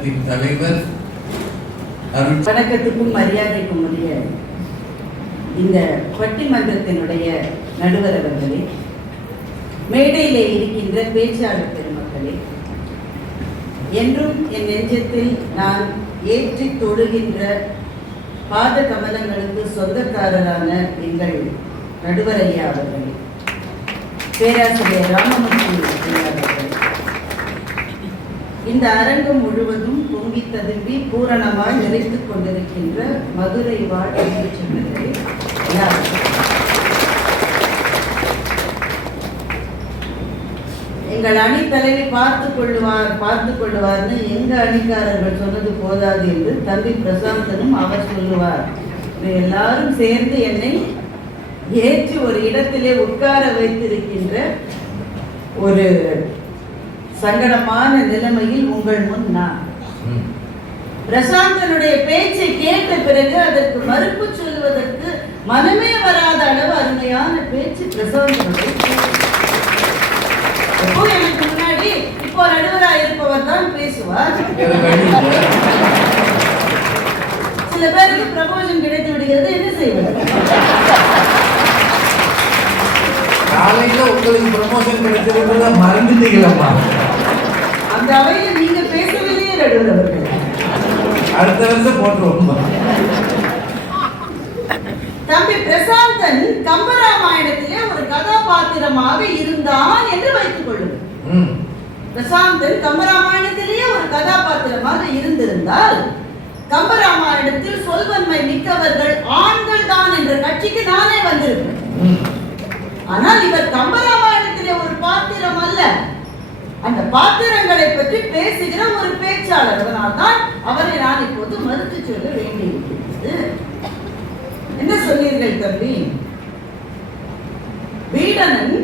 கழகத்தின் தலைவர் வணக்கத்துக்கும் மரியாதைக்கும் உரிய இந்த பட்டிமன்றத்தினுடைய நடுவர் அவர்களே, மேடையிலே இருக்கின்ற பேச்சாளர் பெருமக்களே, என்றும் என் நெஞ்சத்தில் நான் ஏற்றி தொழுகின்ற பாத கமலங்களுக்கு சொந்தக்காரரான எங்கள் நடுவர் ஐயா அவர்களே, பேராசிரியர் ராமமூர்த்தி அவர்களே, இந்த அரங்கம் முழுவதும் பொங்கி ததும்பி பூரணமாய் நிறைத்துக் கொண்டிருக்கின்ற மதுரை வாழ் சொன்னர்களே, எங்கள் அணி தலைவி பார்த்து கொள்ளுவார்னு எங்க அணிக்காரர்கள் சொன்னது போதாது என்று தம்பி பிரசாந்தனும் அவர் சொல்லுவார். எல்லாரும் சேர்ந்து என்னை ஏற்றி ஒரு இடத்திலே உட்கார வைத்திருக்கின்ற ஒரு சங்கடமான நிலைமையில் உங்கள் முன் நான். பிரசாந்தனுடைய பேச்சை கேட்ட பிறகு அதற்கு மறுப்பு சொல்வதற்கு மனமே வராத அளவு அருமையான பேச்சு பிரசாந்தனுடைய. எனக்கு முன்னாடி இப்போ நடுவராக இருப்பவர் தான் பேசுவார். சில பேருக்கு ப்ரமோஷன் கிடைத்து விடுகிறது, என்ன செய்வது? காலையில உங்களுக்கு ப்ரமோஷன் கிடைச்சிருக்கிறத மறந்துட்டீங்களா? அந்த அவையில் நீங்க பேசவில்லையே நடுவர் அவர்கள். அடுத்த வருஷம் போட்டுருவோம். தம்பி பிரசாந்தன் கம்பராமாயணத்திலே ஒரு கதாபாத்திரமாக இருந்தான் என்று வைத்துக் கொள்ளுங்கள். பிரசாந்தன் கம்பராமாயணத்திலேயே ஒரு கதாபாத்திரமாக இருந்திருந்தால் கம்பராமாயணத்தில் சொல்வன்மை மிக்கவர்கள் ஆண்கள் தான் என்ற கட்சிக்கு நானே வந்திருப்பேன். ஆனால் இவர் கம்பராமாயணத்திலே ஒரு பாத்திரம் அல்ல, அந்த பாத்திரங்களை பற்றி பேசுகிற ஒரு பேச்சாளர். அதனால்தான் அவரை நான் இப்போது மறுத்து சொல்ல வேண்டியிருக்கிறது. என்ன சொன்னீர்கள் தம்பி? வீடனன்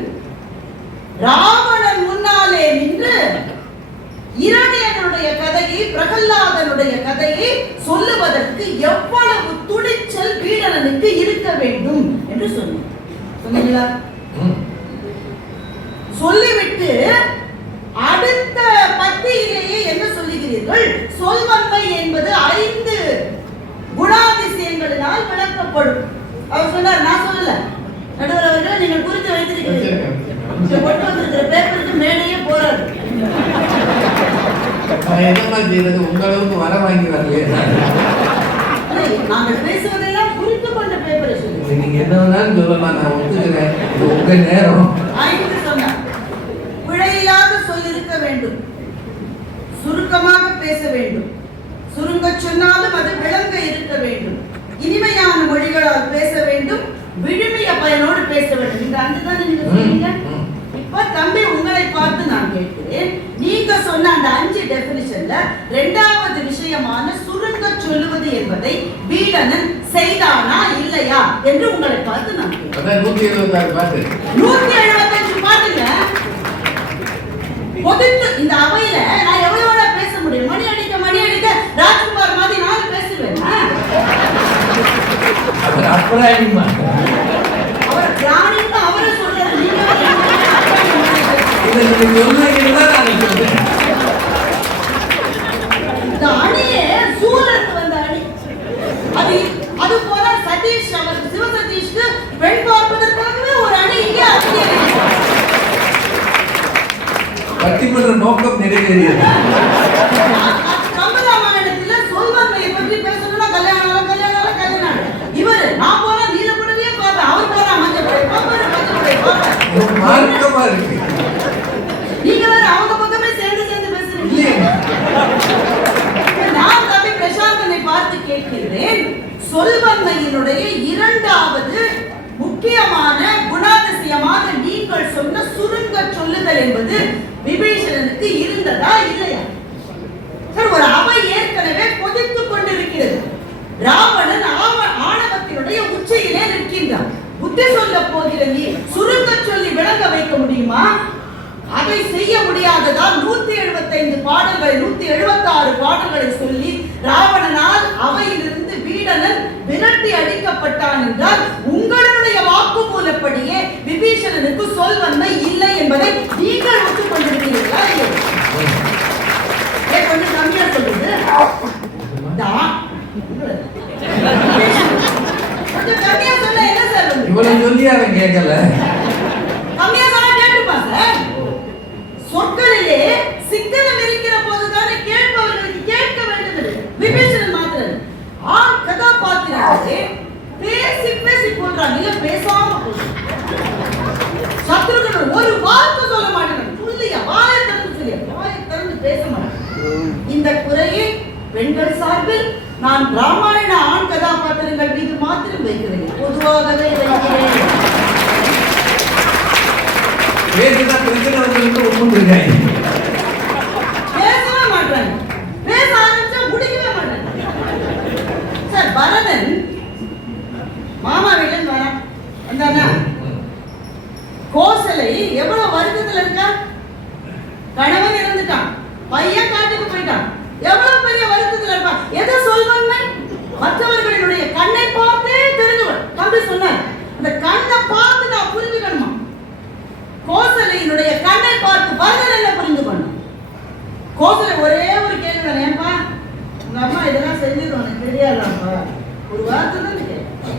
ராவணன் முன்னாலே நின்று இரணியனுடைய கதையை, பிரகல்லாதனுடைய கதையை சொல்லுவதற்கு எவ்வளவு துணிச்சல் வீடனனுக்கு இருக்க வேண்டும் என்று சொன்னீங்களா? சொல்லிவிட்டு அடுத்த பத்தியிலேயே என்ன சொல்லுகிறீர்கள்? சொல்வன்மை என்பது 5 குணாதிசயங்களினால் விளக்கப்படும். அவர் சொன்னார், நான் சொல்லல. நடுவர் அவர்கள் நீங்கள் குறித்து வைத்திருக்கிறீர்கள். கொண்டு வந்திருக்கிற பேப்பருக்கு மேலேயே போறாரு. உங்களுக்கு வர வாங்கி வரலையே. நாங்கள் பேசுவதெல்லாம் குறித்து கொண்ட பேப்பரை சொல்லி நீங்க என்ன வேணாலும் சொல்லலாம், நான் ஒத்துக்கிறேன். உங்க நேரம் 5 சொன்னார். பிழையில்லாத சொல் இருக்க வேண்டும், சுருக்கமாக பேச வேண்டும், சுருங்க சொன்னாலும் அது விளங்க இருக்க வேண்டும், இனிமையான மொழிகளால் பேச வேண்டும், விழுமிய பயனோடு பேச வேண்டும். இந்த அஞ்சுதான் நீங்க சொன்னீங்க. இப்ப தம்பி உங்களை பார்த்து நான் கேட்கிறேன், நீங்க சொன்ன அந்த 5 டெபினிஷன்ல 2வது விஷயமான சுருங்க சொல்லுவது என்பதை வீடனன் செய்தானா இல்லையா என்று உங்களை பார்த்து நான் கேட்கிறேன். 176 பாட்டு, 175 பாட்டுங்க. பொதுத்து இந்த அவையில நான் எவ்வளவு பேச முடியும்? மணி அடிக்க ராஜ்குமார் மாதிரி நான் பேசுவேன். அவர் பிராணின்னு அவரை சொல்றாரு. இந்த அணியே சூழலுக்கு வந்த அணி. அது போல சதீஷ், அவர் சிவசதீஷ்க்கு பெண் பார்ப்பதற்காகவே ஒரு அணி இங்கே பட்டிமன்ற நோக்கம் நிறைவேறியது. கம்பராமாயணத்துல சொல்வன்மையை பற்றி பேசணும்னா கல்யாணம். இவர் நான் போனா நீலப்படவே பார்ப்பேன், அவர் போனா மஞ்சப்படை பார்ப்பேன். மார்க்கமா இருக்கு. நீங்க வேற அவங்க பக்கமே சேர்ந்து பேசுறீங்க. நான் தம்பி பிரசாந்தனை பார்த்து கேட்கிறேன், சொல்வன்மையினுடைய 2வது முக்கியமான குணாதிசயமாக நீங்கள் சொன்ன சுருங்க சொல்லுதல் என்பது விபீஷணனுக்கு இருந்ததா இல்லையா? சார், ஒரு அவை ஏற்கனவே கொதித்துக் கொண்டிருக்கிறது. ராவணன் ஆணவத்தினுடைய உச்சியிலே நிற்கின்றான். புத்தி சொல்ல போகிற நீ சுருங்க சொல்லி விளங்க வைக்க முடியுமா? அதை செய்ய முடியாததால் 175 பாடல்களை, 176 பாடல்களை சொல்லி ராவணனால் அவையிலிருந்து வீடனன் விரட்டி அடிக்கப்பட்டான் என்றால் உங்களுடைய வாக்குமூலப்படியே விபீஷணனுக்கு சொல்வன்மை இல்லை என்பதை நீங்கள் ஒத்துக்கொண்டிருக்கிறீர்களா? கொஞ்சம் கம்மியா சொல்லுது. கேட்கல. கம்மியா சொன்னா கேட்டுப்பா சார். சொற்களிலே சிக்கனம் இருக்கிற போதுதானே கேட்பவர்களுக்கு கேட்க வேண்டும். விபீஷணன் மாத்திரன் ஆண் கதாபாத்திரங்களே பேசி பேசி போன்றாங்க, இல்ல பேசாம போன்றாங்க. சத்ருகன் ஒரு வார்த்தை சொல்ல மாட்டாங்க, துல்லியா வாயை திறந்து பேச மாட்டாங்க. இந்த குறையை பெண்கள் சார்பில் நான் ராமாயண ஆண் கதாபாத்திரங்கள் மீது மாத்திரம் வைக்கிறேன், பொதுவாகவே வைக்கிறேன். பேசுதான் பிரச்சனை ஒன்றும் இருக்காங்க, பேசவே மாட்டாங்க. பேச ஆரம்பிச்சா முடிக்கவே மாட்டாங்க. சார் பரதன் மாமா வீட்டுல வரான், வந்தானா கோசலை எவ்வளவு வருத்தத்துல இருக்கா. கணவன் இறந்துட்டான், பையன் காட்டுக்கு போயிட்டான், எவ்வளவு பெரிய வருத்தத்துல இருப்பா. எதை சொல்வாங்க, மற்றவர்களுடைய கண்ணை பார்த்தே தெரிஞ்சவள். தம்பி சொன்னார், அந்த கண்ணை பார்த்து நான் புரிஞ்சுக்கணுமா. கோசலையினுடைய கண்ணை பார்த்து பரதன் என்ன புரிந்து கொண்டான். கோசலை ஒரே ஒரு கேள்வி தான், ஏன்பா உங்க அம்மா இதெல்லாம் செஞ்சது உனக்கு தெரியாதாப்பா, ஒரு வார்த்தை தான் கேட்க.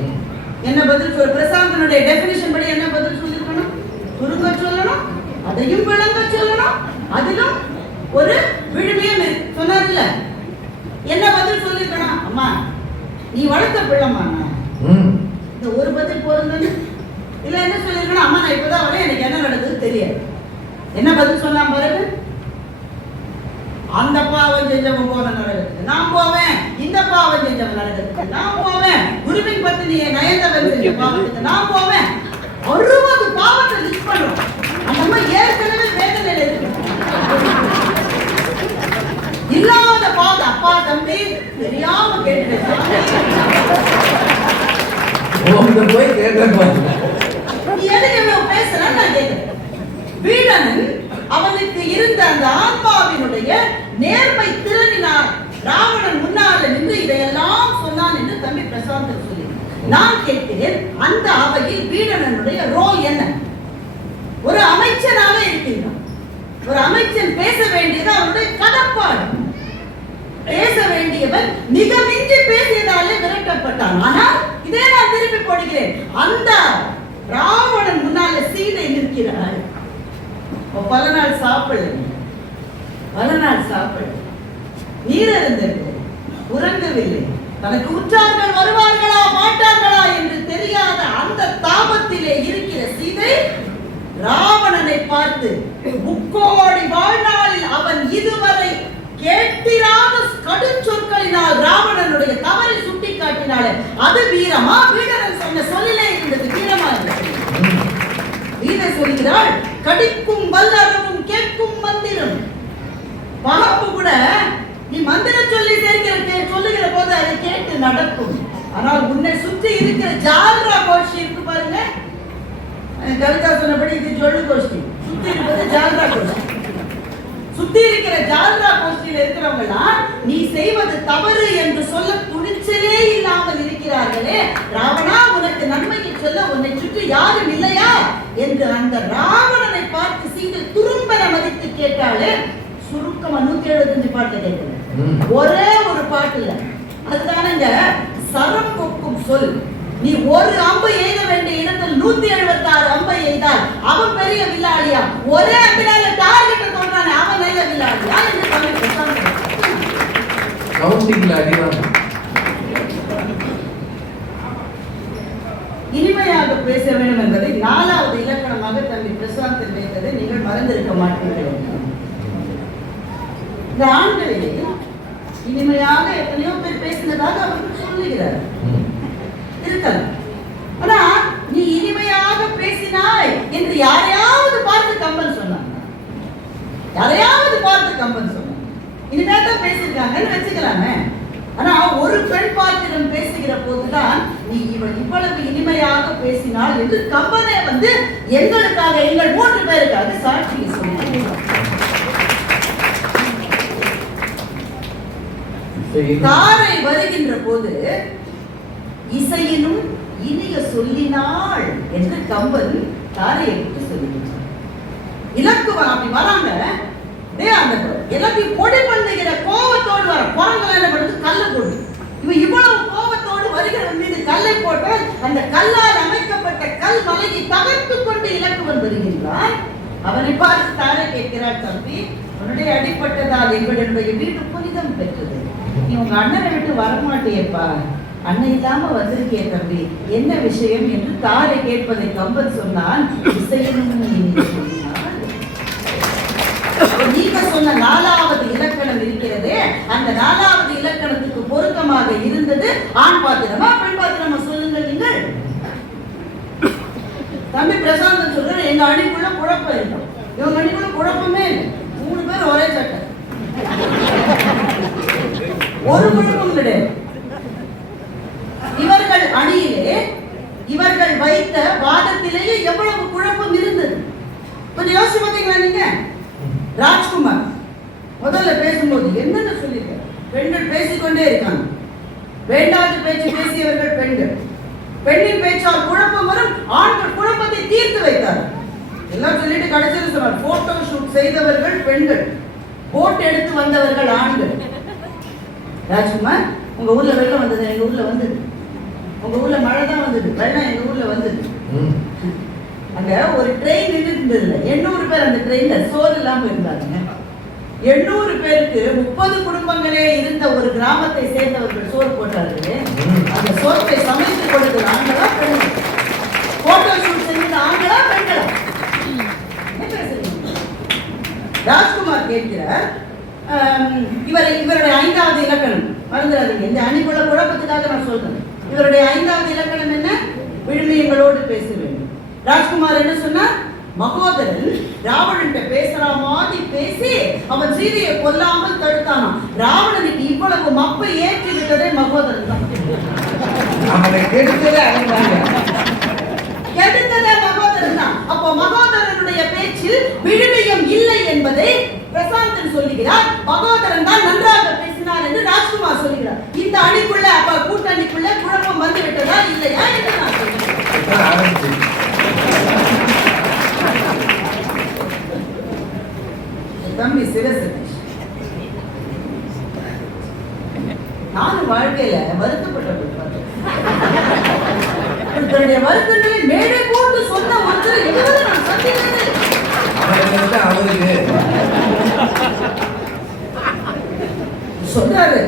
என்ன பதில் சொல்ல, பிரசாந்தனுடைய டெபினிஷன் படி என்ன பதில் சொல்லிருக்கணும், சுருங்க சொல்லணும், அதையும் விளங்க சொல்லணும், அதிலும் ஒரு விழுமையும் சொன்னார்ல. என்ன பதில் சொல்லிருக்கணும், அம்மா நீ வளர்த்த பிள்ளைமா, இந்த ஒரு பதில் போறது. இல்ல என்ன சொல்லிருக்கணும், அம்மா நான் இப்பதான் வரேன், எனக்கு என்ன நடக்குது தெரியாது. என்ன பதில் சொல்லாம் பாருங்க, அந்த பாவம் செஞ்சவன் போன நரகத்துக்கு நான் போவேன், இந்த பாவம் செஞ்சவன் நரகத்துக்கு நான் போவேன், குருவின் பத்தினியை நயந்தவன் செஞ்ச பாவத்துக்கு நான் போவேன். 60 பாவத்தை லிஸ்ட் பண்றோம். அந்த அம்மா ஏற்கனவே வேதனையில இருக்கு. இல்லாத பாவம் அப்பா தம்பி தெரியாம கேட்டு போய் கேட்க பேசுறேன் நான் கேட்கிறேன். வீரன் அவனுக்கு இருந்த அந்த ஆத்மாவினுடைய நேர்மை திறனினால் ராவணன் முன்னால நின்று இதையெல்லாம் சொன்னான் என்று தம்பி பிரசாந்த் சொல்லி நான் கேட்கிறேன். அந்த அவையில் வீரனுடைய ரோல் என்ன? ஒரு அமைச்சனாக இருக்கின்றான். ஒரு அமைச்சன் பேச வேண்டியது அவருடைய கடப்பாடு. பேச வேண்டியவன் மிக மிஞ்சி பேசியதாலே விரட்டப்பட்டான். ஆனால் இதே நான் திருப்பி போடுகிறேன், அந்த ராவணன் முன்னால சீதை நிற்கிறாள். பல நாள் சாப்பிடு நீர் இருந்தது, உறங்கவில்லை, தனக்கு உற்றார்கள் வருவார்களா மாட்டார்களா என்று தெரியாத அந்த தாபத்திலே இருக்கிற சீதை ராவணனை பார்த்து முக்கோடி வாழ்நாளில் அவன் இதுவரை கேட்டிராத கடும் சொற்களினால் ராவணனுடைய தவறை சுட்டி காட்டினாலே அது வீரமா? வீரன் சொன்ன சொல்லிலே இருந்தது வீரமா இருந்தது. வீரன் சொல்கிறாள், கடிக்கும் வல்லரவும் கேட்கும் மந்திரம். பாம்பு கூட நீ மந்திரம் சொல்லி சொல்லுகிற போது அதை கேட்டு நடக்கும். ஆனால் உன்னை சுற்றி இருக்கிற ஜால்ரா கோஷ்டி இருக்கு பாருங்க, கவிதா சொன்னபடி இது ஜொல்லு கோஷ்டி, சுத்தி இருப்பது ஜால்ரா கோஷ்டி. சுத்தி இருக்கிற ஜால்ரா கோஷ்டியில் இருக்கிறவங்க நீ செய்வது தவறு என்று சொல்ல துணிச்சலே இல்லாமல் இருக்கிறார்களே. ராவணா உனக்கு நன்மையை சொல்ல உன்னை சுற்றி யாரும் இல்லையா என்று அந்த ராவணனை பார்த்து சீதை துரும்பென மதித்து கேட்டாலே. சுருக்கமா 175 பாட்டு கேட்கல, ஒரே ஒரு பாட்டு இல்ல. அதுதானங்க சரம் கொக்கும் சொல். நீ ஒரு அம்பு எய்த வேண்டிய இடத்தில் 176 அம்பை எய்தால் அவன் பெரிய வில்லாளியா? ஒரே அம்பினால டார்கெட் சொல்றானே அவன் நல்ல வில்லாளியா என்று தமிழ் கவுண்டிங்ல அடிவாங்க. இனிமையாக பேச வேண்டும் என்பதை 4வது இலக்கணமாக தம்பி பிரசாந்த் வைத்ததை நீங்கள் மறந்திருக்க மாட்டீர்கள். இந்த ஆண்களிலே இனிமையாக எத்தனையோ பேர் பேசினதாக அவர்கள் சொல்லுகிறார் இருக்கலாம். ஆனா நீ இனிமையாக பேசினாய் என்று யாரையாவது பார்த்து கம்பன் சொன்னாங்க, யாரையாவது பார்த்து கம்பன் சொன்னாங்க. இனிமேதான் பேசியிருக்காங்கன்னு வச்சுக்கலாமே. ஆனா ஒரு பெண் பாத்திரம் பேசுகிற போதுதான் நீ இவள் இவ்வளவு இனிமையாக பேசினாள் என்று கம்பனே வந்து எங்களுக்காக, எங்கள் 3 பேருக்காக சாட்சியை சொன்னார். தாரை வருகின்ற போது இசையினும் இனிய சொல்லினாள் என்று கம்பன் தாரையை விட்டு சொல்லிவிட்டார். இலக்குவன் அப்படி வராங்க, அந்த எல்லாத்தையும் பொடி பண்ணுகிற கோபத்தோடு வர குரங்கள் என்ன பண்ணுது, கல்லை போடு. இவன் இவ்வளவு கோபத்தோடு வருகிறவன் மீது கல்லை போட்டால் அந்த கல்லால் அமைக்கப்பட்ட கல் மலையை தகர அவனை பார்த்து தாரை கேட்கிறார், தம்பி உன்னுடைய அடிப்பட்டதால் எங்களுடைய வீட்டு புனிதம் பெற்றது. நீ உங்க அண்ணனை விட்டு வரமாட்டியப்பா, அண்ணன் இல்லாம வந்திருக்கே தம்பி, என்ன விஷயம் என்று தாரை கேட்பதை கம்பன் சொன்னான். நீங்க சொன்ன 4வது இலக்கணம் இருக்கிறதே, அந்த 4வது இலக்கணத்துக்கு பொருத்தமாக இருந்தது ஆண் பாத்திரமா பெண் பாத்திரமா சொல்லுங்க நீங்கள். தம்பி பிரசாந்தன் சொல்ற, எங்க அணிக்குள்ள குழப்பம் இருக்கும். இவங்க அணிக்குள்ள குழப்பமே இல்லை, 3 பேர் ஒரே சட்டை, ஒரு குழப்பம் கிடையாது. இவர்கள் அணியிலே இவர்கள் வைத்த வாதத்திலேயே எவ்வளவு குழப்பம் இருந்தது கொஞ்சம் யோசிச்சு பார்த்தீங்களா நீங்க. ராஜ்குமார் முதல்ல பேசும்போது என்னென்ன சொல்லியிருக்காரு, பெண்கள் பேசிக்கொண்டே இருக்காங்க, வேண்டாத பேச்சு பேசியவர்கள் பெண்கள், பெண்ணின் பேச்சால் குழப்பம் வரும், ஆண்கள் குழப்பத்தை தீர்த்து வைத்தார் எல்லாம் சொல்லிட்டு கடைசியில் சொன்னார், போட்டோ ஷூட் செய்தவர்கள் பெண்கள், போட்டோ எடுத்து வந்தவர்கள் ஆண்கள். ராஜ்குமார், உங்க ஊர்ல வெள்ளம் வந்தது, எங்க ஊர்ல வந்தது. உங்க ஊர்ல மழை தான் வந்தது, வெள்ளம் எங்க ஊர்ல வந்தது. அங்க ஒரு ட்ரெயின் நின்றுட்டு இருந்ததுல 800 பேர் அந்த ட்ரெயின்ல சோறு இல்லாம இருந்தாங்க. 800 பேருக்கு 30 குடும்பங்களே இருந்த ஒரு கிராமத்தை சேர்ந்தவர்கள் சோறு போட்டார்கள். அந்த சோற்றை சமைத்து கொடுத்தது ஆண்களா பெண்களா? போட்டோ ஷூட் செஞ்சது ஆண்களா பெண்களா? ராஜ்குமார் கேட்கிறார், இவருடைய 5வது இலக்கணம் மறந்துடாதீங்க, இந்த அணிக்குள்ள குழப்பத்துக்காக நான் சொல்றேன். இவருடைய 5வது இலக்கணம் என்ன? விழுமியங்களோடு பேச வேண்டும். ராஜ்குமார் என்ன சொன்னார்? மகோதரன் ராவணன்ட்ட பேசுற மாதிரி பேசி அவன் சீதையை கொல்லாமல் தடுத்தானா. ராவணனுக்கு இவ்வளவு மப்பை ஏற்றி விட்டதே மகோதரன் தான். கெடுத்ததே மகோதரன் தான். அப்போ மகோதரனுடைய பேச்சில் விழுமியம் இல்லை என்பதை பிரசாந்தன் சொல்லுகிறார். மகோதரன் தான் நன்றாக பேசினார் என்று ராஜ்குமார் சொல்லுகிறார். இந்த அணிக்குள்ள அப்ப கூட்டணிக்குள்ள குழப்பம் வந்து விட்டதா இல்லையா என்று நான் சொல்கிறேன். தம்பி சிவசதீஷ், நானும் வாழ்க்கையில வருத்தப்பட்டவர்கள், தன்னுடைய வருத்தங்களை மேடை போட்டு சொன்ன ஒருத்தர் இதுவரை நான் சந்தித்தது. சொல்றாரு,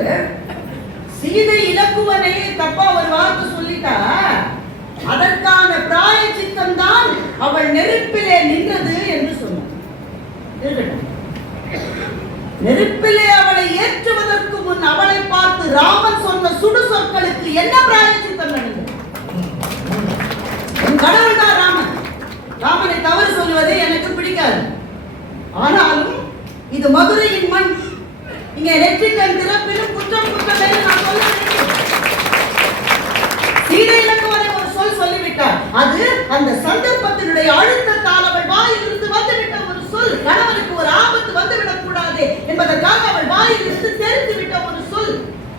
சீதை இலக்குவனை தப்பா ஒரு வார்த்தை சொல்லிட்டா அதற்கான பிராயச்சித்தம் தான் அவள் நெருப்பிலே நின்றது என்று சொன்னார். நெருப்பிலே அவளை ஏற்றுவதற்கு முன் அவளை பார்த்து ராமன் சொன்ன சுடு சொற்களுக்கு என்ன பிராயச்சித்தம் நடந்தது? என் கடவுள் தான் ராமன். ராமனை தவறு சொல்லுவதே எனக்கு பிடிக்காது. ஆனாலும் இது மதுரையின் மண், இங்கே நெற்றிக்கண் திறப்பிலும் குற்றம் குற்றமே நான் சொல்ல வேண்டும். சீதை இலக்குவனை ஒரு சொல் சொல்லிவிட்டார். அது அந்த சந்தர்ப்பத்தினுடைய அழுத்தத்தால் அவள் வாயிலிருந்து வந்துவிட்ட ஒரு சொல். கணவனுக்கு ஒரு ஆபத்து வந்துவிடக் கூடாது என்பதற்காக அவள் வாயிலிருந்து தெரிந்து விட்ட ஒரு சொல்.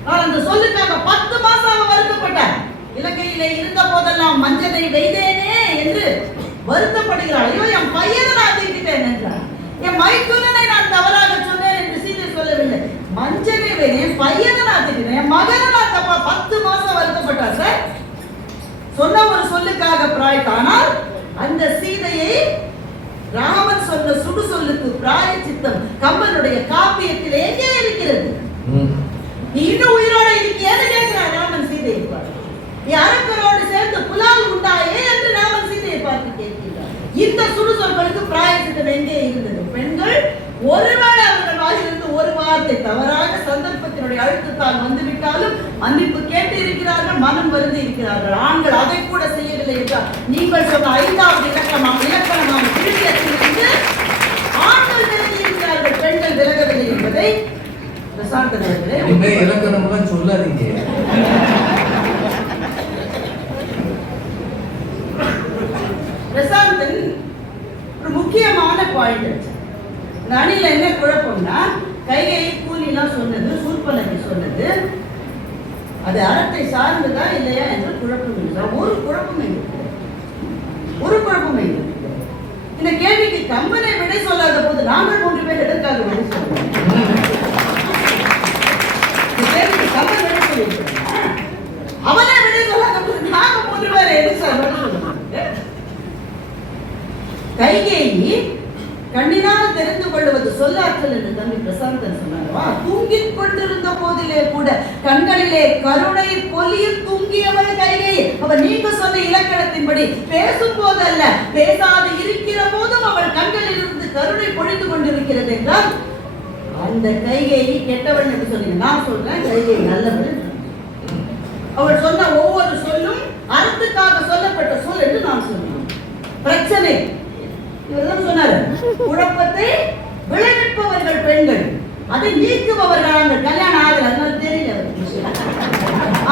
நான் அந்த சொல்லுக்காக 10 மாசம் அவள் வருத்தப்பட்டார். இலங்கையிலே இருந்த போதெல்லாம் மஞ்சனை வெய்தேனே என்று வருத்தப்படுகிறாள். ஐயோ, என் பையனை நான் தீட்டிட்டேன் என்றார். என் மைத்துனனை நான் தவறாக சொன்னேன் என்று சீதை சொல்லவில்லை. மஞ்சனை வெய்தேன், பையனை நான் தீட்டினேன், என் மகனை நான் தப்பா 10 மாசம் வருத்தப்பட்டார் சார். சொன்ன ஒரு சொல்லுக்காக பிராய்த்தானால் அந்த சீதையை ராமன் சொன்ன சுடு சொல்லுக்கு பிராயச்சித்தம் கம்பனுடைய காப்பியத்தில் எங்கே இருக்கிறது? நீ இன்னும் உயிரோட இருக்கியேன்னு கேட்கிறார் ராமன் சீதையை பார்த்து. நீ அரக்கரோடு சேர்ந்து புலால் உண்டாயே என்று ராமன் சீதையை பார்த்து கேட்கிறார். இந்த சுடு சொற்களுக்கு பிராயச்சித்தம் எங்கே இருந்தது? பெண்கள் ஒருவேளை அவர்கள் வாயிலிருந்து ஒரு வார்த்தை தவறாக சந்தர்ப்பத்தினுடைய அழுத்தத்தால் வந்துவிட்டாலும் மன்னிப்பு கேட்டு இருக்கிறார்கள், மனம் வருந்தி இருக்கிறார்கள். ஆண்கள் அதை கூட செய்யவில்லை என்றால் நீங்கள் சொன்ன 5வது இலக்கணமான விழுமியத்திலிருந்து ஆண்கள் விலகி இருக்கிறார்கள், பெண்கள் விலகவில்லை என்பதை பிரசாந்தன் அவர்களே இலக்கணம் சொல்லாதீங்க. பிரசாந்தன் ஒரு முக்கியமான பாயிண்ட். இந்த அணியில என்ன குழப்பம்னா, கைகை கூலிலாம் சொன்னது, சூர்பனகை சொன்னது, அது அறத்தை சார்ந்ததா இல்லையா என்று குழப்பம் இல்லை. ஒரு குழப்பம் இல்லை. இந்த கேள்விக்கு கம்பனை விடை சொல்லாத போது நாங்கள் 3 பேர் எதற்காக விடை சொல்றோம்? இந்த கேள்விக்கு கம்பன் விடை சொல்லியிருக்கிறோம், அவனே விடை சொல்லாத போது நாங்கள் 3 பேர் எது சொல்றோம்? கைகேயி கருணை பொலியில் தூங்கியவள் கைகை. அவள் நீங்க சொன்ன இலக்கணத்தின்படி பேசும் போது அல்ல, பேசாது இருக்கிற போதும் அவள் கண்களில் இருந்து கருணை பொழிந்து கொண்டிருக்கிறது என்றால் அந்த கைகையை கெட்டவள் என்று சொன்னீங்க. நான் சொல்றேன் கைகை நல்லவள். அவள் சொன்ன ஒவ்வொரு சொல்லும் அர்த்தத்துக்காக சொல்லப்பட்ட சொல் என்று நான் சொன்னேன். பிரச்சனை இவர்தான் சொன்னாரு, குழப்பத்தை விளைவிப்பவர்கள் பெண்கள், அதை நீக்குபவர்கள் ஆண்கள். கல்யாணம் ஆகல, அதனால தெரியல.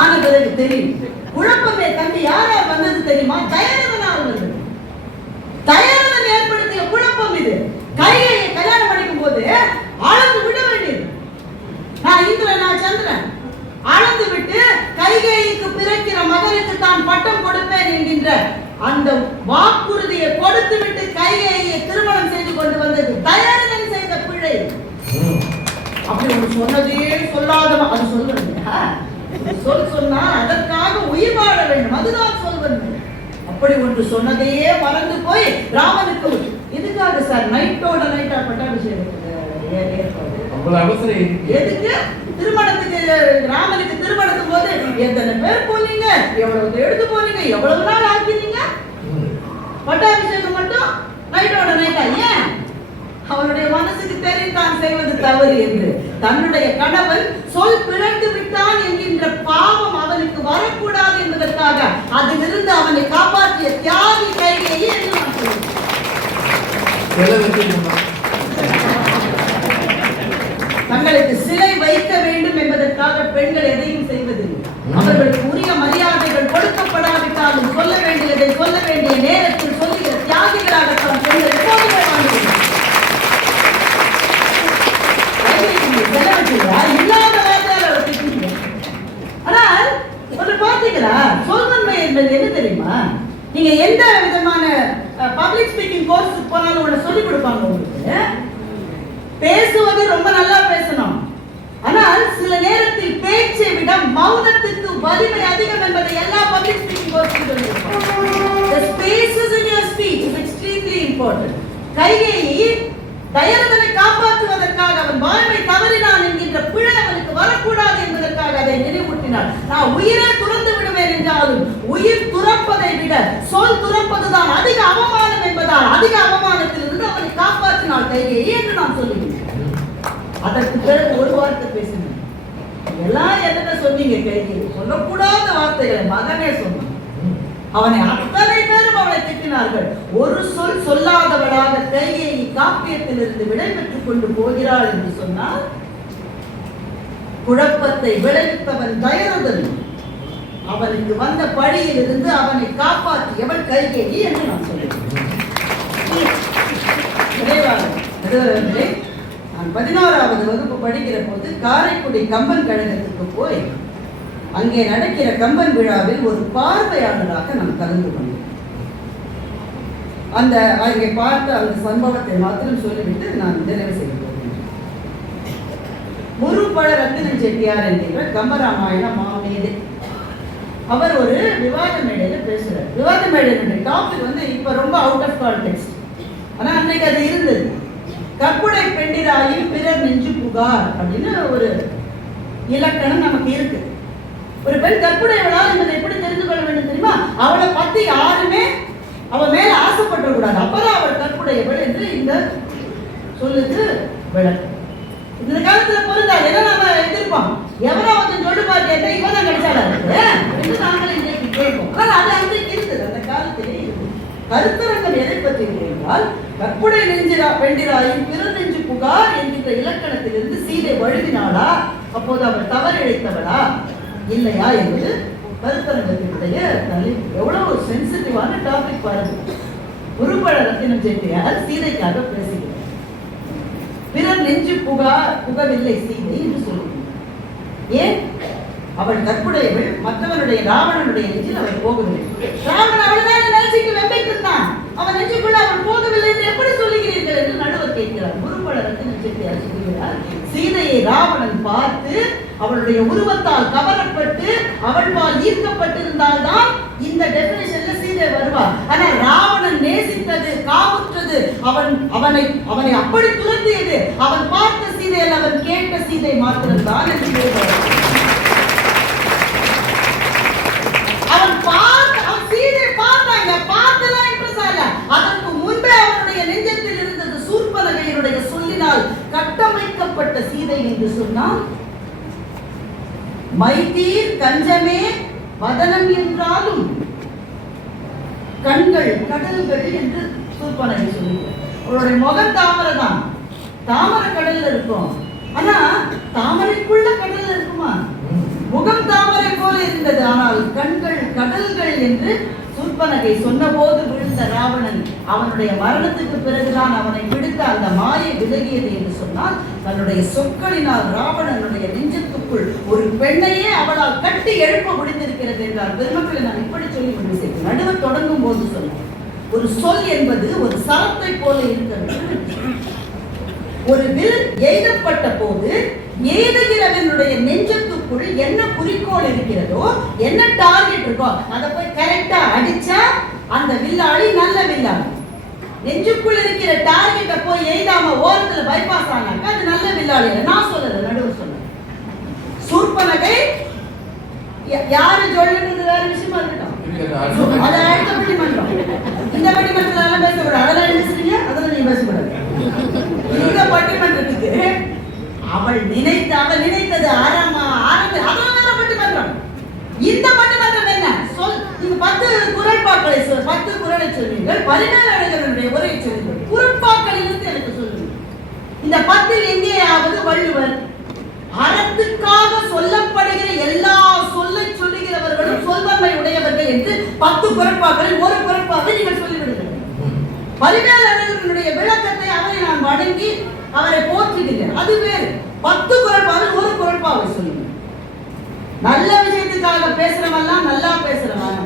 ஆன பிறகு தெரியும். குழப்பமே தம்பி யாரா வந்தது தெரியுமா? தயாரவன். தயாரவன் ஏற்படுத்திய குழப்பம் இது. கையை கல்யாணம் பண்ணிக்கும் போது அளந்து விட வேண்டியது. நான் இந்திரன், நான் சந்திரன் அளந்து விட்டு கைகேயிக்கு பிறக்கிற மகனுக்கு தான் பட்டம் கொடுப்பேன் என்கின்ற அந்த வாக்குறுதியை கொடுத்து விட்டு கைகேயை திருமணம் செய்து கொண்டு வந்தது தயாரவன் செய்த பிழை. அப்படி ஒன்று சொன்னதே சொல்லாத அது சொல்வது சொல் சொன்னா அதற்காக உயிர் வாழ வேண்டும், அதுதான் சொல்வது. அப்படி ஒன்று சொன்னதையே மறந்து போய் ராமனுக்கு எதுக்காக சார் நைட்டோட நைட்டா பட்டாபிஷேகம் எதுக்கு? திருமணத்துக்கு ராமனுக்கு திருமணத்தும் போது எத்தனை பேர் போனீங்க, எவ்வளவு எடுத்து போனீங்க, எவ்வளவு நாள் ஆக்கினீங்க? பட்டாபிஷேகம் மட்டும் நைட்டோட நைட்டா. ஏன்? அவனுடைய மனசுக்கு தெரியும் தான் செய்வது தவறு என்று. தன்னுடைய கணவன் சொல் பிறந்து விட்டான் என்கின்ற பாவம் அவனுக்கு வரக்கூடாது என்பதற்காக அதிலிருந்து அவனை காப்பாற்றிய தியாகி கைகேயி என்று நான் சொல்கிறேன். தங்களுக்கு சிலை வைக்க வேண்டும் என்பதற்காக பெண்கள் எதையும் செய்வதில்லை. அவர்களுக்கு உரிய மரியாதைகள் கொடுக்கப்படாவிட்டாலும் சொல்ல வேண்டியதை சொல்ல வேண்டிய நேரத்தில் சொல்லுகிற தியாகிகளாகத்தான் பெண்கள் எப்போதுமே வாழ்ந்துள்ளனர். இல்லாத வார்த்தையால் திட்டுங்க. ஆனால் ஒன்று பார்த்தீங்களா, சொல்வன்மை என்பது என்ன தெரியுமா? நீங்க எந்த விதமான பப்ளிக் ஸ்பீக்கிங் கோர்ஸ் போனாலும் ஒன்று சொல்லிக் கொடுப்பாங்க உங்களுக்கு. பேசுவது ரொம்ப நல்லா பேசணும், ஆனால் சில நேரத்தில் பேச்சை விட மௌனத்துக்கு வலிமை அதிகம் என்பதை எல்லா பப்ளிக் ஸ்பீக்கிங் கோர்ஸும் சொல்லியிருப்பாங்க. The spaces in your speech is extremely important. Kaikeyi தயரதனை காப்பாற்றுவதற்காக அவன் வாய்மை தவறினான் என்கின்ற பிழை அவனுக்கு வரக்கூடாது என்பதற்காக அதை நினைவூட்டினார். நான் உயிரை துறந்து விடுவேன் என்றாலும் உயிர் துறப்பதை விட சொல் துறப்பதுதான் அதிக அவமானம் என்பதால் அதிக அவமானத்தில் இருந்து அவனை காப்பாற்றினாள் கைகேயி என்று நான் சொல்லுகிறேன். அதற்கு பிறகு ஒரு வார்த்தை பேசினேன். எல்லாம் என்ன சொன்னீங்க? கைகேயி சொல்லக்கூடாத வார்த்தைகளை மகனே சொன்னான். அவனை அத்தனை பேரும் அவனை திட்டினார்கள். ஒரு சொல் சொல்லாதவளாக கைகேயி காப்பியத்திலிருந்து விடை பெற்றுக் கொண்டு போகிறாள் என்று சொன்னால் குழப்பத்தை விளைவித்தவன் தயரதன். அவனுக்கு வந்த பழியிலிருந்து அவனை காப்பாற்றியவள் கைகேயி என்று நான் சொல்கிறேன். நான் 11வது வகுப்பு படிக்கிற போது காரைக்குடி கம்பன் கழகத்துக்கு போய் அங்கே நடக்கிற கம்பன் விழாவில் ஒரு பார்வையாளராக நான் கலந்து கொண்டேன். அங்கே பார்த்த அந்த சம்பவத்தை மாத்திரம் சொல்லிவிட்டு நான் நிறைவு செய்ய போகிறேன். முருப்பழ ரத்தினம் செட்டியார் என்கிற கம்பராமாயண மாமேதை அவர் ஒரு விவாத மேடையில பேசுறார். விவாத மேடையினுடைய டாபிக் இப்ப ரொம்ப அவுட் ஆஃப் கான்டெக்ஸ்ட், ஆனா அன்னைக்கு அது இருந்தது. கற்புடை பெண்டிராயில் பிறர் நெஞ்சு புகார் அப்படின்னு ஒரு இலக்கணம் நமக்கு இருக்கு. ஒரு பெண் கற்புடையவளா என்பதை எப்படி தெரிந்து கொள்ள வேண்டும் தெரியுமா? அவளை பத்தி யாருமே அவள் மேல ஆசைப்பட கூடாது, அப்பதான் அவள் கற்புடையவள் என்று இந்த சொல்லுக்கு விளக்கம். இந்த காலத்துல பொருந்தாது. ஏன்னா நம்ம எதிர்ப்போம், எவரோ வந்து சொல்லு பாட்டு இவன் தான் கிடைச்சாடா என்று நாங்கள் இன்றைக்கு கேட்போம். ஆனால் அது அன்றைக்கு இருந்தது, அந்த காலத்திலே இருந்தது. கருத்தரங்கம் எதை பற்றி என்றால் கற்புடை நெஞ்சிரா பெண்டிராயின் பிற நெஞ்சு புகார் என்கின்ற இலக்கணத்திலிருந்து சீதை வழுவினாளா, அப்போது அவள் தவறு இழைத்தவளா இல்லையா என்பது கருத்தரங்கத்தினுடைய எவ்வளவு சென்சிட்டிவான டாபிக் பாருங்க. முருப்பழ ரத்தினம் செட்டியார் சீதைக்காக பேசுகிறார். பிறர் நெஞ்சு புகவில்லை சீதை என்று சொல்லுகிறார். ஏன்? அவள் கற்புடையவள், மற்றவனுடைய ராவணனுடைய நெஞ்சில் அவள் போகவில்லை. ராவணன் அவள்தான் நினைச்சுக்கு வெம்பைத்தான், அவன் நெஞ்சுக்குள்ள அவள் போகவில்லை என்று எப்படி சொல்லுகிறீர்கள் என்று நடுவர் கேட்கிறார். முருப்பழ ரத்தினம் செட்டியார் சொல்லுகிறார், சீதையை ராவணன் பார்த்து அவளுடைய உருவத்தால் கவரப்பட்டு அவள் பால் ஈர்க்கப்பட்டிருந்தால்தான் இந்த டெபினிஷன்ல சீதை வருவார். ஆனா ராவணன் நேசித்தது, காவுற்றது, அவனை அப்படி துரத்தியது அவன் பார்த்த சீதையில் அவன் கேட்ட சீதை மாத்திரம்தான் என்று எப்படிப்பட்ட சீதை என்று சொன்னால், மைதீர் கஞ்சமே வதனம் என்றாலும் கண்கள் கடல்கள் என்று சூர்பனகை சொல்லுகிறார். அவருடைய முகம் தாமரை தான், தாமரை கடல்ல இருக்கும். ஆனா தாமரைக்குள்ள கடல்ல இருக்குமா? முகம் தாமரை போல இருந்தது, ஆனால் கண்கள் கடல்கள் என்று சூர்பனகை சொன்னபோது விழுந்த ராவணன் அவனுடைய மரணத்துக்கு பிறகுதான் அவனை பிடித்த அந்த மாயை விலகியது என்று சொன்னால், தன்னுடைய சொற்களினால் ராவணனுடைய நெஞ்சத்துக்குள் ஒரு பெண்ணையே அவளால் கட்டி எழுப்ப முடிந்திருக்கிறது என்றார். பெருமக்களை நான் இப்படி சொல்லி கொண்டு சேர்க்கிறேன். நடுவர் தொடங்கும் போது சொன்னேன், ஒரு சொல் என்பது ஒரு சரத்தை போல இருக்க வேண்டும். ஒரு வில் எய்தப்பட்ட போது எய்துகிறவனுடைய நெஞ்சத்துக்குள் என்ன குறிக்கோள் இருக்கிறதோ, என்ன டார்கெட் இருக்கோ, அதை போய் கரெக்டா அடிச்சா அந்த வில்லாளி நல்ல வில்லாளி. நெஞ்சுக்குள் இருக்கிற டார்கெட்டை போய் எய்தாம ஓரத்துல பைபாஸ் ஆனாக்கா அது நல்ல வில்லாளி. நான் சொல்லல, நடுவர் சொல்ல. சூர்பனகை யாரு சொல்லுறது வேற விஷயமா இருக்கட்டும், அதை அடுத்த பட்டிமன்றம். இந்த பட்டிமன்றத்துல எல்லாம் பேசக்கூடாது, அதெல்லாம் பேசுறீங்க, அதெல்லாம் நீ பேசக்கூடாது. இந்த பட்டிமன்றத்துக்கு அவள் நினைத்தது அதெல்லாம் வேற பட்டிமன்றம். இந்த பட்டிமன்றம் என்ன சொல்? நீங்க 10 குறட்பாக்களை 10 குறளை சொல்வீர்கள், 17 அழகனுடைய உரையை சொல்வீர்கள். குறட்பாக்களிலிருந்து எனக்கு சொல்லுங்க, இந்த 10 எங்கேயாவது வள்ளுவர் அறத்துக்காக சொல்லப்படுகிற எல்லா சொல்லை சொல்லுகிறவர்களும் சொல்வன்மை உடையவர்கள் என்று 10 குறட்பாக்களில் ஒரு குறட்பாவை நீங்கள் சொல்லிவிடுங்கள். 17 அழகனுடைய விளக்கத்தை அவரை நான் வணங்கி அவரை போற்றுகிறேன், அது வேறு. 10 குறட்பாவில் ஒரு குறட்பாவை சொல்லுங்க. நல்ல விஷயத்துக்காக பேசுறவெல்லாம் நல்லா பேசுறவன்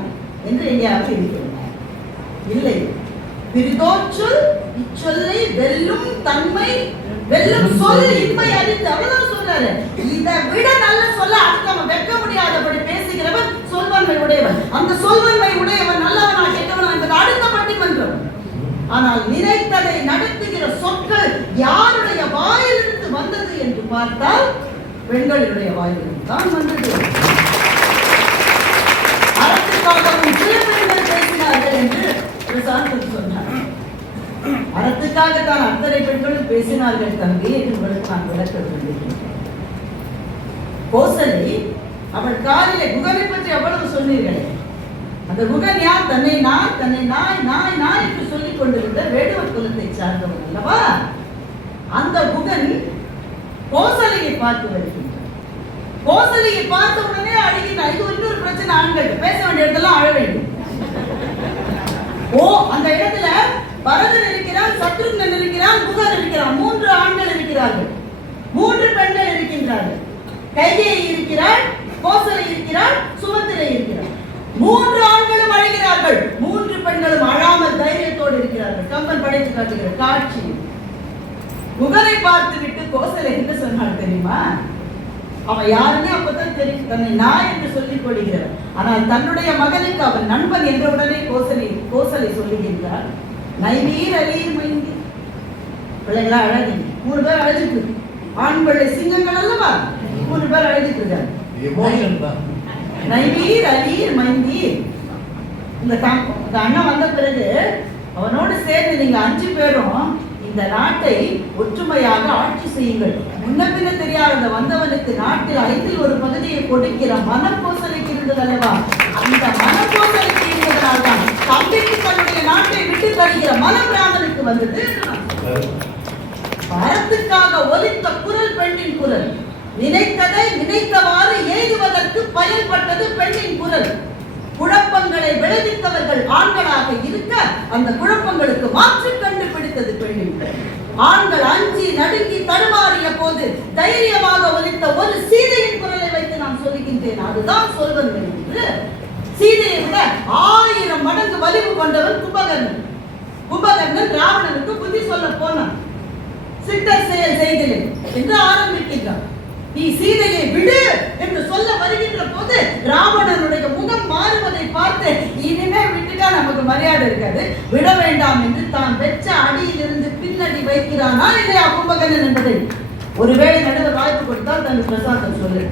என்று எங்கேயாவது இருக்கிறோம்? இல்லை. பிரிதோச்சொல் இச்சொல்லை வெல்லும் தன்மை, வெல்லும் சொல் இன்மை அறிந்து, அவ்வளவு சொல்றாரு. இதை விட நல்ல சொல்ல அடுத்தவன் வைக்க முடியாதபடி பேசுகிறவன் சொல்வன்மை உடையவன். அந்த சொல்வன்மை உடையவன் நல்லவனா கெட்டவனா என்பது அடுத்த பட்டிமன்றம். ஆனால் நினைத்ததை நடத்துகிற சொற்கள் யாருடைய வாயிலிருந்து வந்தது என்று பார்த்தால் பெண்களுடைய வாயிலிருந்து தான் வந்தது. அறத்துக்காகவும் சில பெண்கள் பேசினார்கள் என்று பிரசாந்த் சொன்னார். அறத்துக்காகத்தான் அத்தனை பெண்களும் பேசினார்கள் தம்பி என்று உங்களுக்கு நான் விளக்க வேண்டியிருக்கிறேன். கோசலை அவள் காலிலே குகனை பற்றி அவ்வளவு சொன்னீர்களே, அந்த குகன் யார்? தன்னை நாய் என்று சொல்லிக் கொண்டிருந்த வேடுவர் குலத்தை சார்ந்தவன் அல்லவா? அந்த குகன் கோசலையை பார்த்து வருகின்றார். கோசலையை பார்த்த உடனே அழுகினார். இது இன்னொரு பிரச்சனை, ஆண்கள் பேச வேண்டிய இடத்துல அழ வேண்டும். அந்த இடத்துல பரதன் இருக்கிறான், சத்ருக்னன் இருக்கிறான், குகன் இருக்கிறான். 3 ஆண்கள் இருக்கிறார்கள், 3 பெண்கள் இருக்கின்றார்கள். கைகேயி இருக்கிறாள், கோசலை இருக்கிறாள், சுமந்திரை இருக்கிறாள். 3 ஆண்களும் அழுகிறார்கள், 3 பெண்களும் அழாமல் தைரியத்தோடு இருக்கிறார்கள். கம்பன் படைத்து காட்டுகிற காட்சி. குகனை பார்த்து விட்டு கோசலை என்ன சொன்னாள் தெரியுமா? அவன் யாருன்னு அப்பதான் தெரியும், தன்னை நாய் என்று சொல்லிக் கொள்கிறார். ஆனால் தன்னுடைய மகனுக்கு அவன் நண்பன் என்றவுடனே கோசலை சொல்லுகின்றார், நைவீர் அலீர் மைந்தி. பிள்ளைகளா அழகிங்க, 3 பேர் அழுதுட்டு, ஆண் பிள்ளை சிங்கங்கள் அல்லவா, 3 பேர் அழுதுட்டு. நைவீர் அலீர் மைந்தி. இந்த அண்ணன் வந்த பிறகு அவனோடு சேர்ந்து நீங்க 5 பேரும் இந்த நாட்டை ஒற்றுமையாக ஆட்சி செய்யுங்கள். முன்ன பின்ன தெரியாத வந்தவனுக்கு நாட்டில் 5இல் ஒரு பகுதியை கொடுக்கிற மனப்போசலைக்கு இருந்தது அல்லவா? அந்த மனப்போசலைக்கு இருந்ததனால்தான் தம்பிக்கு தன்னுடைய நாட்டை விட்டு தருகிற மனம் ராமனுக்கு வந்தது. அறத்துக்காக ஒலித்த குரல் பெண்ணின் குரல். நினைத்ததை நினைத்தவாறு எய்துவதற்கு பயன்பட்டது பெண்ணின் குரல். குழப்பங்களை விளைவித்தவர்கள் ஆண்களாக இருக்க அந்த குழப்பங்களுக்கு மாற்று கண்டுபிடித்தது பெண்ணின் குரல். ஆண்கள் அஞ்சி நடுங்கி தடுமாறிய போது தைரியமாக ஒலித்த ஒரு சீதையின் குரலை வைத்து நான் சொல்லுகின்றேன், அதுதான் சொல்வது என்று. சீதையை விட 1000 மடங்கு வலிவு கொண்டவன் கும்பகர்ணன். கும்பகர்ணன் ராவணனுக்கு புத்தி சொல்ல போனான். சித்தர் செயல் செய்தேன் என்று ஆரம்பிக்கின்றான். நீ சீதையை விடு என்று சொல்ல வருகின்ற போது ராவணனுடைய முகம் மாறுவதை பார்த்து இனிமே விட்டுட்டா நமக்கு மரியாதை இருக்காது, விட வேண்டாம் என்று தான் வெச்ச அடியிலிருந்து பின்னடி வைக்கிறானா இல்லையா கும்பகர்ணன் என்பதை ஒருவேளை நடுவர் வாய்ப்பு கொடுத்தால் தன் பிரசாந்தம் சொல்லு.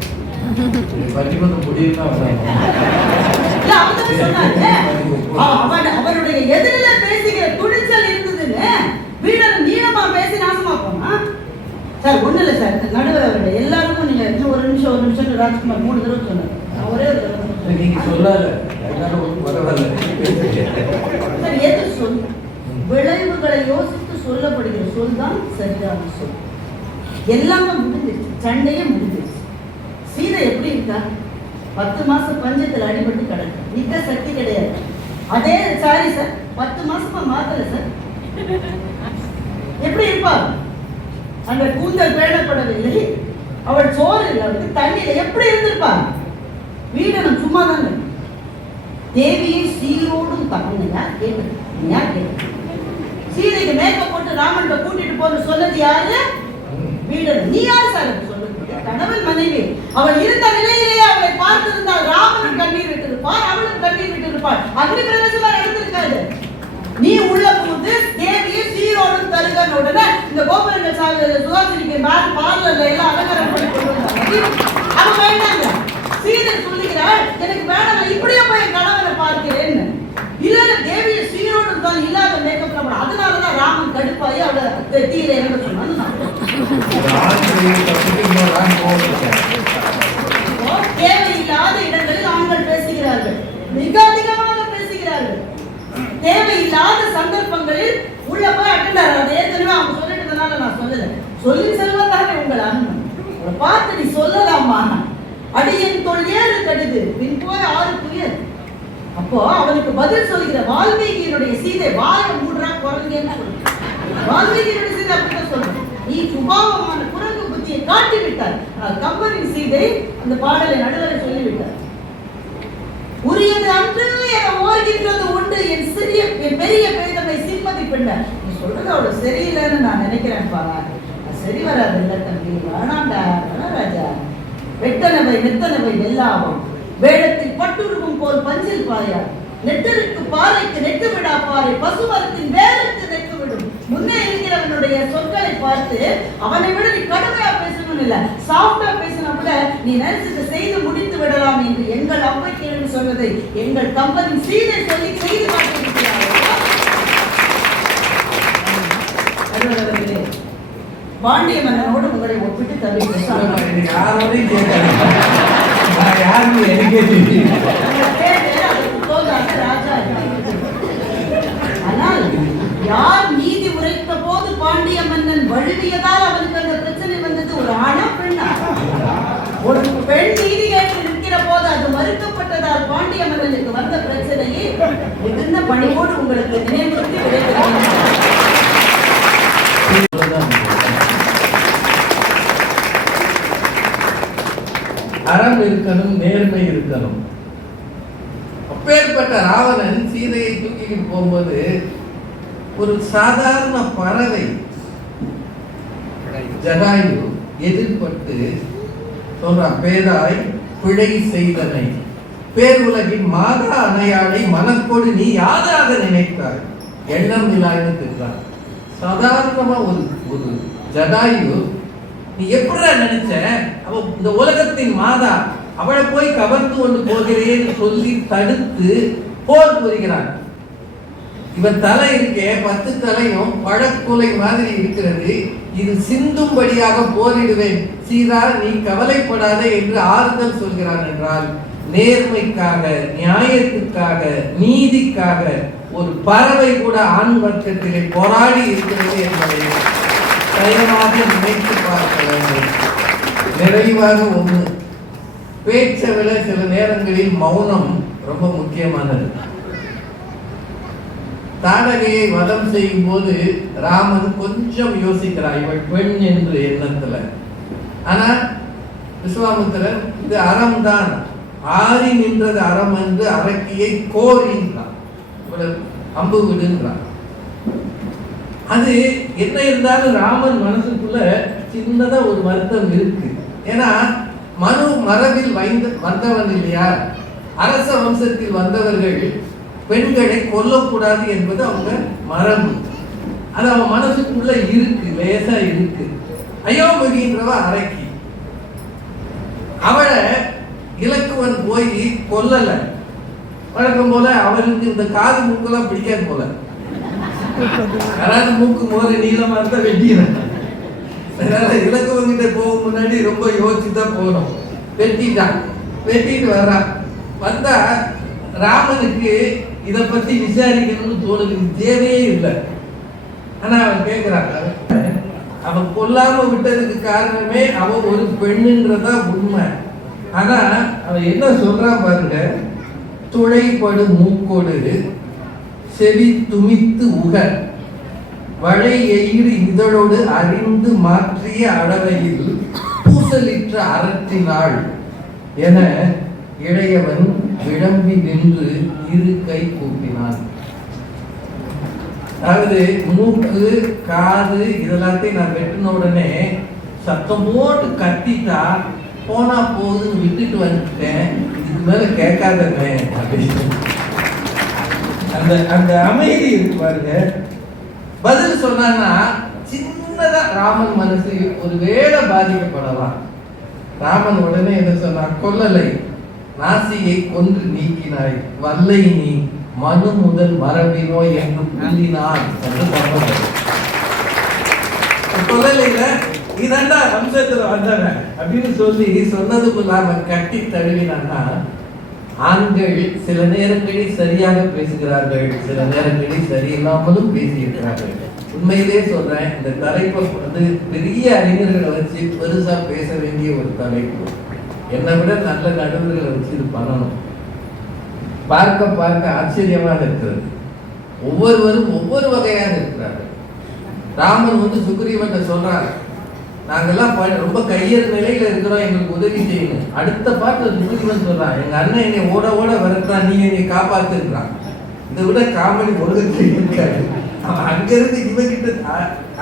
அவனுடைய எதிரில பேசுகிற துணிச்சல் இருந்ததுன்னு வீரன் நீளமா பேசி நாசமா போனா சார் ஒன்றும் இல்லை சார், நடுவர் அவர்கள் எல்லாருக்கும் நீங்கள் இன்னும் ஒரு நிமிஷம் ராஜ்குமார் 3 தடவை சொன்னார். நான் ஒரே ஒரு தடவை சொன்னேன். நீங்க சொல்லல, எல்லாரும் பரவாயில்ல. சார் எது சொல்? விளைவுகளை யோசித்து சொல்லப்படுகிற சொல் தான் சரியான சொல். எல்லாமே முடிஞ்சிருச்சு, சண்டையே முடிஞ்சிருச்சு. சீதை எப்படி இருக்கா? 10 மாசம் பஞ்சத்தில் அடிபட்டு கிடக்கு, நிக்க சக்தி கிடையாது. அதே சாரி சார், 10 மாசமா மாத்தல சார். எப்படி இருப்பா? அந்த கூந்தல் பேணப்படவில்லை, அவள் சோறு இல்லை, அவளுக்கு தண்ணீர் எப்படி இருந்திருப்பா? வீடனம் சும்மா தானே. தேவியை சீரோடும் தகவலையா கேட்குது. சீதைக்கு மேக்கப் போட்டு ராமன் கூட்டிட்டு போன்னு சொன்னது யாரு? வீடனம். நீ யாரு சார் சொல்லுங்க? கணவன் மனைவி. அவள் இருந்த நிலையிலேயே அவளை பார்த்திருந்தால் ராமனும் கண்ணீர் விட்டிருப்பார், அவளும் கண்ணீர் விட்டிருப்பாள். அக்னி பிரவேசம் எடுத்திருக்காது. நீ உள்ள புகுந்து தேவியை சீரோடும் தருகன்னு உடனே இந்த கோபுரங்கள் சுகாசினிக்கு பார்லர்ல எல்லாம் அலங்காரம் பண்ணி கொண்டு வந்தாங்க. அவன் வேண்டாங்க. சீதை சொல்லுகிறாள், எனக்கு வேணாம், இப்படியே போய் என் கணவனை பார்க்கிறேன்னு. இல்ல தேவியை சீரோடும் தான் இல்லாத மேக்கப் பண்ண. அதனாலதான் ராமன் கடுப்பாயி அவளை தீயில இறங்க சொன்னான். தேவையில்லாத இடங்களில் ஆண்கள் பேசுகிறார்கள், மிக அதிகமாக பேசுகிறார்கள். தேவையில்லாத சந்தர்ப்பங்களில் உள்ள போய் அட்டெண்ட் ஆகாது. ஏற்கனவே அவங்க சொல்லிட்டதுனால நான் சொல்லல. சொல்லி செல்வதானே உங்கள் அண்ணன். உங்களை பார்த்து நீ சொல்லலாமா? அடியன் தொல் ஏறு கடுது, பின் போய் 6 புயல். அப்போ அவனுக்கு பதில் சொல்கிற வால்மீகியினுடைய சீதை வாய மூடுறா குரங்குன்னு சொல்லுங்க. வால்மீகியினுடைய சீதை அப்படிதான் சொல்றேன். நீ சுபாவமான குரங்கு புத்தியை காட்டி விட்டார். கம்பனின் சீதை அந்த பாடலை நடுவரை சொல்லிவிட்டார். உரியது அன்று என ஓர்கின்றது உண்டு என் பெரிய பேதமை சிம்மதி பெண்ண. நீ சொல்றது அவளை சரியில்லைன்னு நான் நினைக்கிறேன்ப்பா. சரி வராது இல்ல தம்பி, வேணாண்டா ராஜா. வெட்டனவை மெத்தனவை வெல்லாவும் வேடத்தில் பட்டுருவும் போல் பஞ்சில் பாயா. நெட்டருக்கு பாறைக்கு நெட்டு விடா பாறை, பசுமரத்தின் வேருக்கு நெட்டு விடும். முன்னே இருக்கிறவனுடைய சொற்களை பார்த்து அவனை விட நீ கடுமையா பேசணும் இல்ல, சாஃப்டா பேசினா கூட நீ நினைச்சதை செய்து முடித்து விடலாம் என்று எங்கள் அவ்வைக்கு சொன்னதை எங்கள் கம்பெனி சீதை சொல்லி செய்து காட்டியிருக்கிறார்கள். பாண்டிய மன்னனோடு உங்களை ஒப்பிட்டு தவிர்க்க யாரோடையும் கேட்காது. யாருமே எனக்கே தெரியும். ராஜா. ஆனால் யார் நீதி உரைத்த போது பாண்டிய மன்னன் வழுவியதால் அவனுக்கு அந்த பிரச்சனை வந்தது. ஒரு ஆணா பெண்ணா? ஒரு பெண் நீதி கேட்டு நிற்கிற போது அது மறுக்கப்பட்டதால் பாண்டிய மன்னனுக்கு வந்த பிரச்சனையை மிகுந்த பணிவோடு உங்களுக்கு நினைவுறுத்தி விடைபெறுகிறேன். அறம் இருக்கணும், நேர்மை இருக்கணும். அப்பேற்பட்ட ராவணன் சீதையை தூக்கிட்டு போகும்போது ஒரு சாதாரண பறவை ஜடாயு எதிர்பட்டு சொல்ற, பேதாய் பிழை செய்தனை பேருலகின் மாதா அணையாளை மனக்கோடு நீ யாராக நினைத்தாய் எண்ணம் இல்லாய்னு திட்டார். சாதாரணமா ஒரு ஜடாயு, நீ எப்படிடா நினைச்ச? அவ இந்த உலகத்தின் மாதா, அவளை போய் கவர்ந்து கொண்டு போகிறேன்னு சொல்லி தடுத்து போர் புரிகிறான். இவன் தலை இருக்கே 10 தலையும் பழக்குலை மாதிரி இருக்கிறது, இது சிந்தும்படியாக போரிடுவேன் சீதா, நீ கவலைப்படாத என்று ஆறுதல் சொல்கிறான். என்றால் நேர்மைக்காக, நியாயத்துக்காக, நீதிக்காக ஒரு பறவை கூட ஆண் வர்க்கத்திலே போராடி இருக்கிறது என்பதை தயமாக நினைத்து பார்க்க வேண்டும். நிறைவாக ஒன்று, பேச்சை விட சில நேரங்களில் மௌனம் ரொம்ப முக்கியமானது. தாடகையை வதம் செய்யும் போது ராமன் கொஞ்சம் யோசிக்கிறார், இவள் பெண் என்று எண்ணத்துல. ஆனா விஸ்வாமித்திரன் இது அறம் தான், ஆறி நின்றது அறம் என்று அரக்கியை கோரின்றான், அம்பு விடுன்றான். அது என்ன இருந்தாலும் ராமன் மனசுக்குள்ள சின்னதா ஒரு வருத்தம் இருக்கு. ஏன்னா மனு மரபில் வந்தவன் இல்லையா, அரச வம்சத்தில் வந்தவர்கள் பெண்களை கொல்லக்கூடாது என்பது அவங்க மரபு. அது அவன் மனசுக்குள்ள இருக்கு, லேசா இருக்கு. அயோமகின்றவ அரக்கி, அவளை இலக்குவன் போய் கொல்லல. வழக்கம் போல அவருக்கு இந்த காது மூக்கெல்லாம் பிடிக்காது போல, யாராவது மூக்கு மோர நீளமா இருந்தா வெட்டிடுறாங்க. அதனால இலக்குவங்கிட்ட போக முன்னாடி ரொம்ப யோசிச்சு தான் போகணும். வெட்டிட்டு வர்றான். வந்தா ராமனுக்கு இதை பத்தி விசாரிக்கணும்னு தோணுது, தேவையே இல்லை. ஆனா அவன் கேட்கிறான், அவன் கொல்லாம விட்டதுக்கு காரணமே அவன் ஒரு பெண்ணுன்றதா உண்மை. ஆனா அவன் என்ன சொல்றான் பாருங்க, துளைப்படு மூக்கோடு செவி துமித்து உக வளை எயிறு இதழோடு அறிந்து மாற்றிய அளவையில் பூசலிற்ற அறத்தினாள் என இளையவன் விளம்பி நின்று இரு கை கூப்பினான். அதாவது மூக்கு காது இதெல்லாத்தையும் நான் வெட்டின உடனே சத்தம் போட்டு கத்திட்டா போனா போகுதுன்னு விட்டுட்டு வந்துட்டேன், இதுக்கு மேல கேட்காதங்க அப்படின்னு. அந்த அந்த அமைதி இருக்கு பாருங்க. பதில் சொன்னா சின்னதா ராமன் மனசு ஒரு வேளை பாதிக்கப்படலாம். ராமன் உடனே என்ன சொன்னா, கொல்லலை நாசியை கொன்று நீக்கினாய், வல்லை நீ மனு முதல் மரபினோ என்று புள்ளினான் என்று சொன்னார். கொல்லலைல இதண்டா வம்சத்துல வந்தவன் அப்படின்னு சொல்லி சொன்னதும் இல்லாம கட்டி தழுவினான்னா, ஆண்கள் சில நேரங்களில் சரியாக பேசுகிறார்கள், சில நேரங்களில் சரியில்லாமலும் பேசியிருக்கிறார்கள். உண்மையிலே சொல்றேன், இந்த தலைப்பை வந்து பெரிய அறிஞர்களை வச்சு பெருசா பேச வேண்டிய ஒரு தலைப்பு. என்னை விட நல்ல நடுவர்களை வச்சு இது பண்ணணும். பார்க்க பார்க்க ஆச்சரியமாக இருக்கிறது. ஒவ்வொருவரும் ஒவ்வொரு வகையாக இருக்கிறார்கள். ராமன் வந்து சுக்ரீவன் சொல்றாரு, நாங்கெல்லாம் ரொம்ப கையேறு நிலையில இருக்கிறோம், எங்களுக்கு உதவி செய்யணும். அடுத்த பாட்டு சுக்ரீவன் சொல்றான், எங்க அண்ணன் என்னை ஓட ஓட வரத்தான், நீ என்னை காப்பாத்துறான். இதை விட காமெடி உலகத்தில் இருக்காது. அவன் அங்கிருந்து இவகிட்ட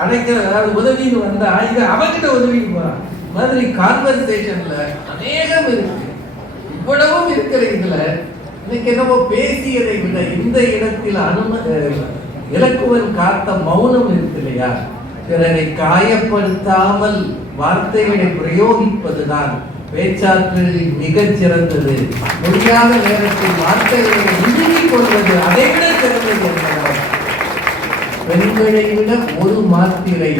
அடைக்கிற, அதாவது உதவின்னு வந்தா இவன் அவகிட்ட உதவிக்கு போறான். மாதிரி கான்வர்சேஷன்ல அநேகம் இருக்கு. இவ்வளவும் இருக்கிற இதுல இன்னைக்கு என்னவோ பேசியதை விட இந்த இடத்தில் இலக்குவன் காத்த மௌனம் இருக்கு இல்லையா, பிறரை காயப்படுத்தாமல் வார்த்தைகளை பிரயோகிப்பதுதான் பேச்சாற்றலில் மிகச் சிறந்தது. முடியாத நேரத்தில் வார்த்தைகளை உருவிக் கொள்வது அதை விட சிறந்தது. பெண்களை விட ஒரு மாத்திரை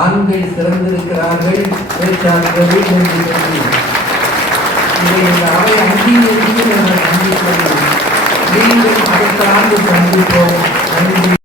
ஆண்கள் சிறந்திருக்கிறார்கள் பேச்சாற்றலில் என்று சொல்லி இதை இந்த அவை அங்கீகரித்து மீண்டும் அடுத்த ஆண்டு சந்திப்போம். நன்றி.